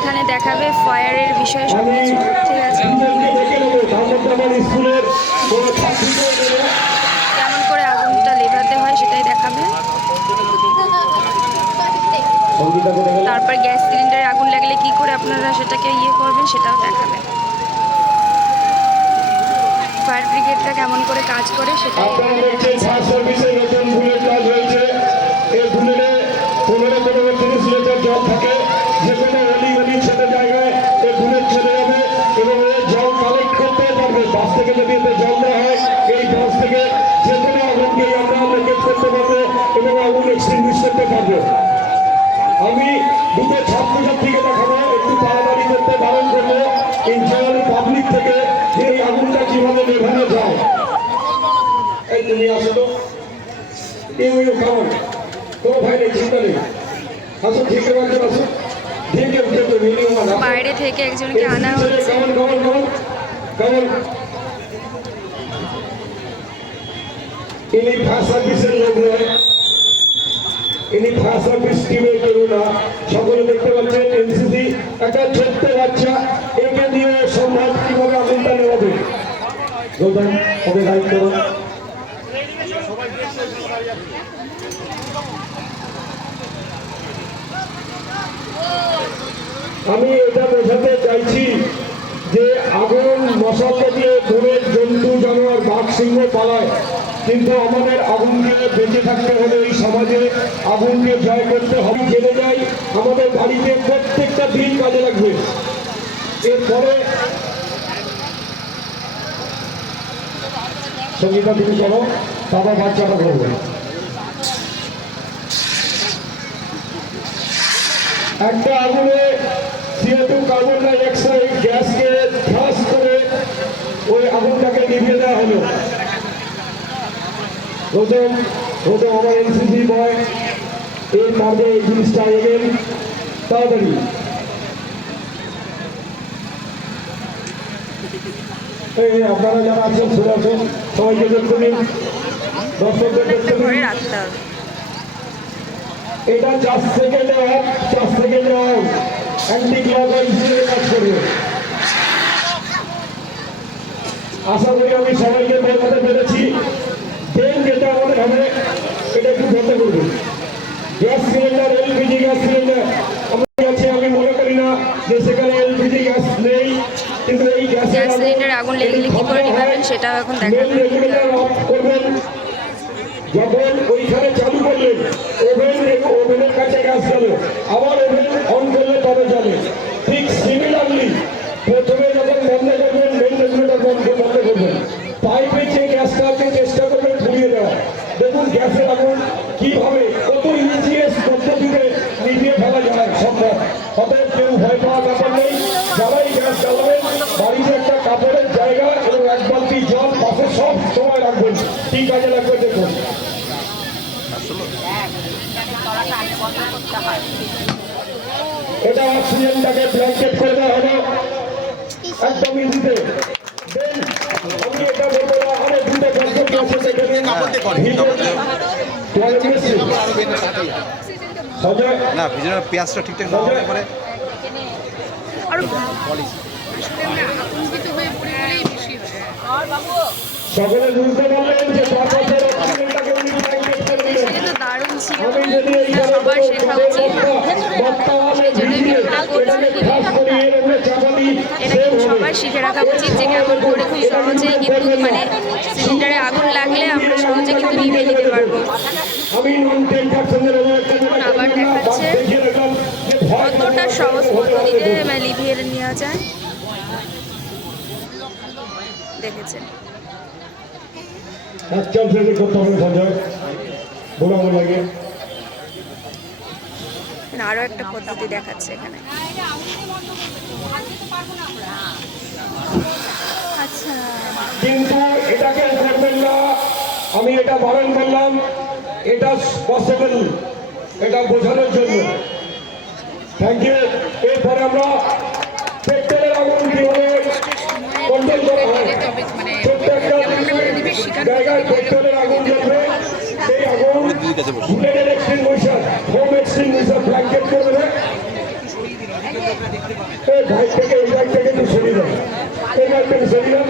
এইখানে দেখাবে ফায়ারের বিষয়ে সব কিছু ঠিক আছে? কেমন করে আগুনটা লেভাতে হয় সেটাই দেখাবে। তারপর গ্যাস সিলিন্ডারে আগুন লাগলে কি করে আপনারা সেটাকে ইয়ে করবেন সেটাও দেখাবে। ফায়ার ব্রিগেডটা কেমন করে কাজ করে সেটাই আপনারা দেখছেন ফায়ার সার্ভিসের নতুন বুলেট কাজ হয়েছে এই বুলেটে পনেরো পনেরো তিরিশ লিটার জল থাকে যে কোনো অলি গলি ছোট জায়গায় এই বুলেট চলে যাবে এবং এই জল কালেক্ট করতে পারবে বাস থেকে যদি এতে জল দেওয়া হয় এই বাস থেকে যে কোনো আগুনকে আমরা লোকেট করতে পারব এবং আগুন এক্সটিংগুইশ করতে পারব আমি দুটো ছাত্রছাত্রীকে দেখাবো একটু তাড়াতাড়ি করতে বারণ করব। ইন পাবলিক থেকে এই আগুনটা কীভাবে নেভানো যায়। এই তুমি আসো তো। ইউ ইউ কোনো ভাই নেই চিন্তা নেই। আসো ঠিক আছে আসো বাইরে থেকে একজনকে আনা হচ্ছে। ইনি ফায়ার সার্ভিসের লোক নয় ইনি ফায়ার সার্ভিস টিমের কেউ না সকলে দেখতে পাচ্ছেন এনসিসি একটা ছোট্ট বাচ্চা একে দিয়ে সম্ভব কীভাবে আগুনটা নেওয়াবে গৌতম ওকে গাইড করো। আমি এটা বোঝাতে চাইছি যে আগুন মশালে দিয়ে দূরের জন্তু, জানোয়ার, বাঘ, সিংহ পালায়। কিন্তু আমাদের আগুনকে বেঁচে থাকতে হলে এই সমাজে আগুনকে জয় করতে হবে। জেনে যাই, আমাদের বাড়িতে প্রত্যেকটা দিন কাজে লাগবে। এরপরে সঙ্গীতা, তুমি করো তারপর বাচ্চাটা করবে। একটা আগুনে সিএটু কার্বন ডাই অক্সাইড গ্যাসকে ফ্লাশ করে ওই আগুনটাকে নিভিয়ে দেওয়া হলো। প্রথম প্রথম আমার এনসিসি বয় এই মাঝে এই জিনিসটা এলেন। তাড়াতাড়ি। আপনারা যারা আছেন সরে আসুন। সবাইকে দেখতে নিন দর্শকদের দেখতে নিন এটা চার সেকেন্ডে এক চার সেকেন্ডে এক অ্যান্টি ক্লকওয়াইজ হিসেবে কাজ করবে। আশা করি আমি সবাইকে বোঝাতে পেরেছি ট্রেন যেটা আমাদের হবে এটা একটু বন্ধ করবে gas cylinder LPG gas cylinder আমার কাছে আমি মনে করি না যে সেখানে এলপিজি গ্যাস নেই কিন্তু এই গ্যাসের গ্যাস সিলিন্ডারে আগুন গেলে কি করে নিভাবেন সেটাও এখন দেখা যাবে যখন ওইখানে চালু করলেন ওভেন ওভেনের কাছে গ্যাস গেল আবার ওভেন অন করলে তবে চলে ঠিক সিমিলারলি প্রথমে যখন বন্ধ করবেন মেন রেগুলেটর বন্ধ বন্ধ করবেন পাইপে যে গ্যাসটা আছে চেষ্টা করবেন ঘুরিয়ে দেওয়া দেখুন গ্যাসের আগুন কীভাবে কত ইজিএস পদ্ধতিতে নিভিয়ে ফেলা যায় সম্ভব অতএব কেউ ভয় পাওয়ার ব্যাপার নেই। যারাই গ্যাস জ্বালাবেন বাড়িতে একটা কাপড়ের জায়গা এবং এক বালতি জল পাশে সব সময় রাখবেন। ঠিক কাজে লাগবে দেখুন। এটা অক্সিজেনটাকে ব্ল্যাঙ্কেট করে দেওয়া হলো। একদম ইজিতে আমি এটা বলব না অনেক দুটো পদ্ধতি আছে সেখানে। না ভিজনের পেঁয়াজটা ঠিকঠাক না হলে পরে সকলে বুঝতে পারলেন যে দারুণ ছিল সবার উচিত এটা কিন্তু শিখে রাখা উচিত যে কেমন করে খুব সহজেই কিন্তু মানে সিলিন্ডারে আগুন লাগলে আমরা সহজে কিন্তু নিভে নিতে পারব আমি নন টেন পার্সেন্টের এখন আবার দেখাচ্ছে কতটা সহজ পদ্ধতিতে মানে লিভিয়ে নেওয়া যায়। দেখেছেন আরও একটা পদ্ধতি দেখাচ্ছে এখানে। আচ্ছা। কিন্তু এটাকে করবেন না আমি এটা বারণ করলাম এটা পসিবল এটা বোঝানোর জন্য। থ্যাংক ইউ এরপরে আমরা পেট্রোলের আগুন কীভাবে কন্ট্রোল করা হয়? একটা জায়গায় পেট্রোলের আগুন জ্বলবে সেই আগুন বুলেটের এক্সটিংগুইশার হোম এক্সটিংগুইশার ব্ল্যাঙ্কেট করে দেবে। এই ভাই থেকে, এই ভাই থেকে একটু সরিয়ে দাও। এই ভাই থেকে সরিয়ে দাও।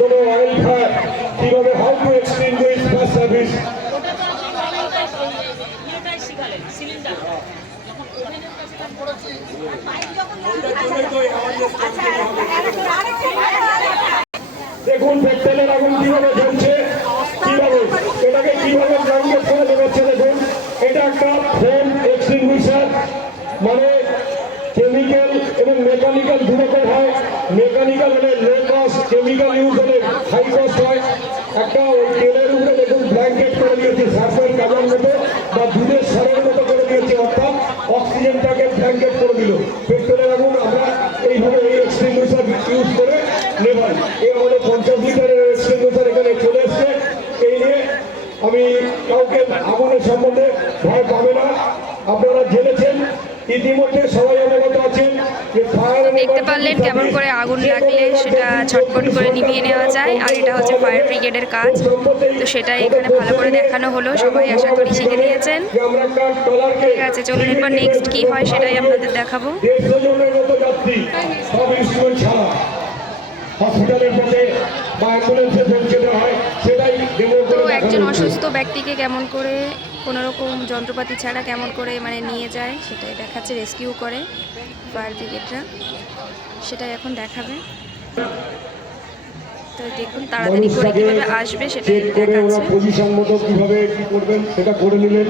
কোনো অয়েল ফায়ার কীভাবে how to extinguish fire service দেখুন পেট্রোলের আগুন কীভাবে জ্বলছে? কীভাবে? এটাকে কীভাবে গ্রাউন্ডে ফেলে দেখাচ্ছে দেখুন। এটা একটা ফোম এক্সটিংগুইশার মানে কেমিক্যাল এবং মেকানিক্যাল দু রকম হয়। মেকানিক্যাল হলে লো কস্ট কেমিক্যাল ইউজ হলে হাই কস্ট হয়। একটা ওই তেলের উপরে দেখুন ব্ল্যাঙ্কেট করে দিয়েছে, সার্ফের কাজের মতো বা দুধের সারের মতো করে দিয়েছে, অর্থাৎ অক্সিজেনটাকে ব্ল্যাঙ্কেট করে দিল পেট্রোলের আগুন আমরা এইভাবে এই এক্সটিংগুইশার ইউজ করে নেভাই এই আমাদের পঞ্চাশ লিটারের এক্সটিংগুইশার এখানে চলে এসছে এই নিয়ে আমি কাউকে আগুনের সম্বন্ধে ভয় পাবে না আপনারা জেনেছেন ইতিমধ্যে সবাই অবগত আছেন যে ফায়ার দেখতে পারলেন কেমন করে আগুন লাগলে সেটা ছটপট করে নিভিয়ে নেওয়া যায়। আর এটা হচ্ছে ফায়ার ব্রিগেডের কাজ। তো সেটা এখানে ভালো করে দেখানো হলো। সবাই আশা করি শিখে নিয়েছেন। ঠিক আছে চলুন এরপর নেক্সট কি হয় সেটাই আপনাদের দেখাবো। হসপিটালের পথে বা অ্যাম্বুলেন্সে পৌঁছে দেওয়া হয় সেটাই তো একজন অসুস্থ ব্যক্তিকে কেমন করে কোনো রকম যন্ত্রপাতি ছাড়া কেমন করে মানে নিয়ে যায় সেটাই দেখাচ্ছে রেস্কিউ করে ফায়ার ব্রিগেডরা সেটাই এখন দেখাবে। তো দেখুন তাড়াতাড়ি করে কীভাবে আসবে সেটাই দেখাচ্ছে। পজিশন মতো কীভাবে কি করবেন সেটা করে নিলেন।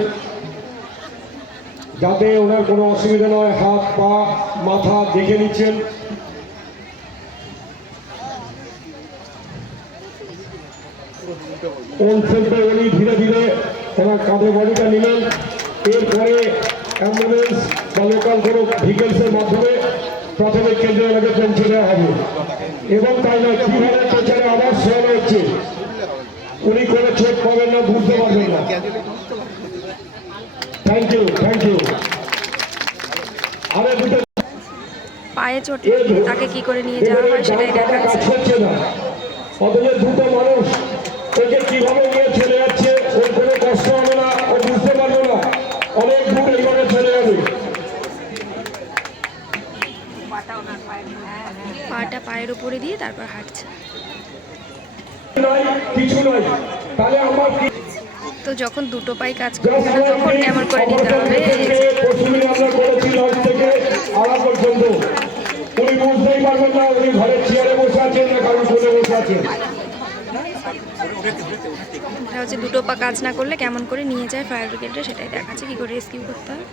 যাতে ওনার কোনো অসুবিধা নয় হাত পা মাথা দেখে নিচ্ছেন। ওন উনি ধীরে ধীরে ওনার কাঁধে বডিটা নিলেন। এরপরে অ্যাম্বুলেন্স বা লোকাল কোনো ভেহিকেলসের মাধ্যমে প্রাথমিক কেন্দ্রে ওনাকে পৌঁছে দেওয়া হবে। এবং তাই নয় কীভাবে পেছনে আবার শোয়ানো হচ্ছে উনি কোনো চোট পাবেন না বুঝতে পারবেন না। থ্যাংক ইউ থ্যাংক ইউ আরে দুটো পায়ে চোট তাকে কি করে নিয়ে যাওয়া হয় সেটাই দেখাচ্ছে। হচ্ছে না। অথচ দুটো মানুষ ওকে কীভাবে নিয়ে চলে যাচ্ছে? পায়ের উপরে দিয়ে তারপর হাঁটছে। তো যখন দুটো পাই কাজ করছে না তখন কেমন করে নিতে হবে? এই যে পশুগুলি আমরা করেছি লঞ্চ থেকে আড়া পর্যন্ত উনি বুঝতেই পারবেন না উনি ঘরের চেয়ারে বসে আছেন না কারণ বসে আছেন। এটা হচ্ছে দুটো পা কাজ না করলে কেমন করে নিয়ে যায় ফায়ার ব্রিগেডরা সেটাই দেখাচ্ছে। কি করে রেস্কিউ করতে হয়?